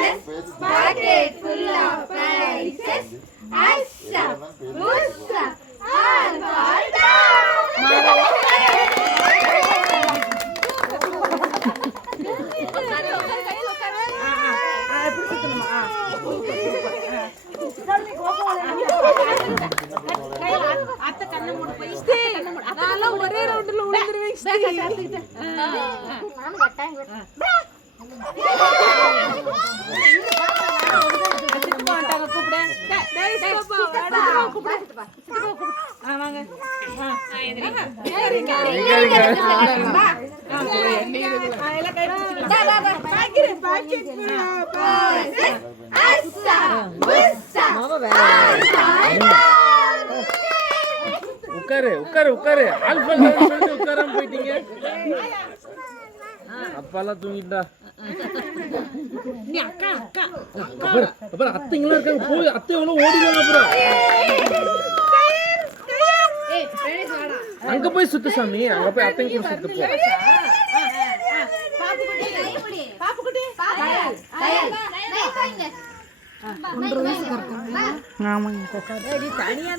Bucket full of spices. Asha, Usha, all fall down. ஒரே ரவுண்ட்ல உழுந்துருவேன். உட்காரு உட்காரு உட்காரு உட்காராம போயிட்டீங்க. அப்பாலாம் தூங்கிட்டா. அப்புறம் அத்தைங்களா இருக்காங்க. போய் அத்தை எவ்வளவு ஓடிடுவாங்க. அப்புறம் அங்க போய் சுத்து சாமி. அங்க போய் அத்தைங்க கூட சுத்து போ. ஆமாங்க. தனியா